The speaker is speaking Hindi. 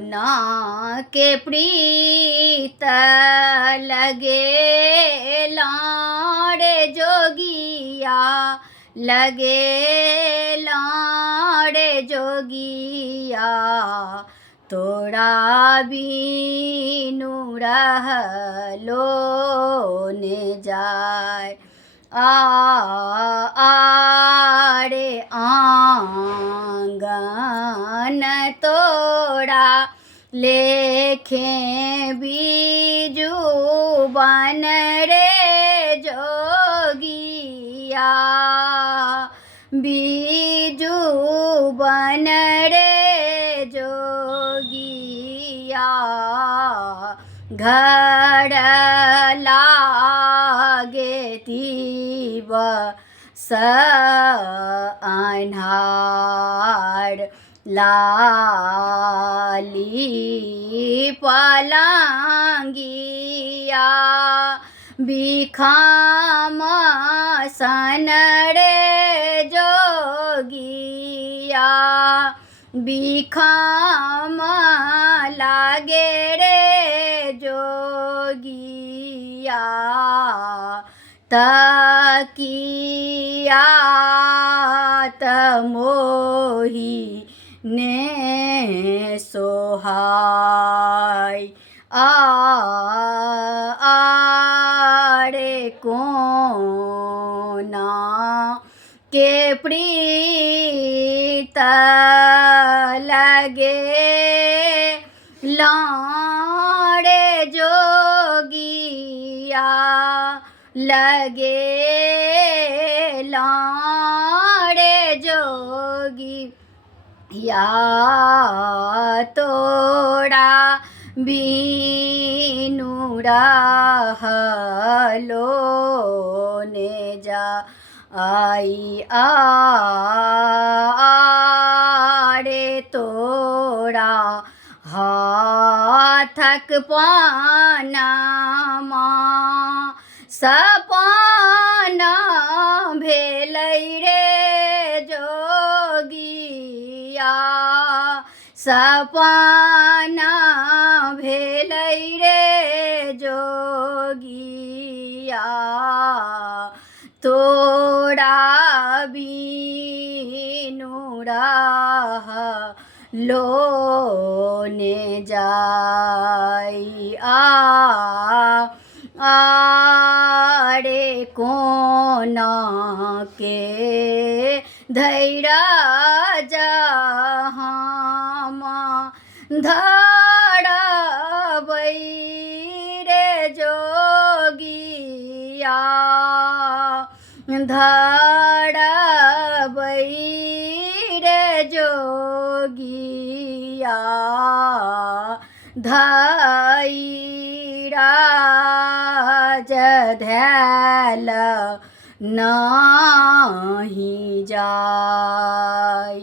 ना के प्रीत लगे लाड़े जोगिया लगे लाड़े जोगिया तोड़ा बीनु रहलो ने जाय आरे आंगन तोड़ा लेखे बीजू बन रे जोगिया बीजू बन रे जोगिया घर लागे तीब स अन्हार लाली पलंगिया बिखाम सन रे जोगिया बिखाम लागे रे जोगिया तकिया तमोही ने सोहाय आरे कोना के प्रीत लगे लाड़े जोगिया लगे लाड़े जोगिया तोड़ा बीनु रहलो ने जा आई आरे तोड़ा हाथक पानामा सपना भेलै रे जोगिया सपना भेलै रे जोगिया तोड़ा बीनु रहलो ने जाय आरे कोना के धैरा जहामा धड़बै रे जोगिया धड़बै रे जोगिया धैरा धैल नाही जाय।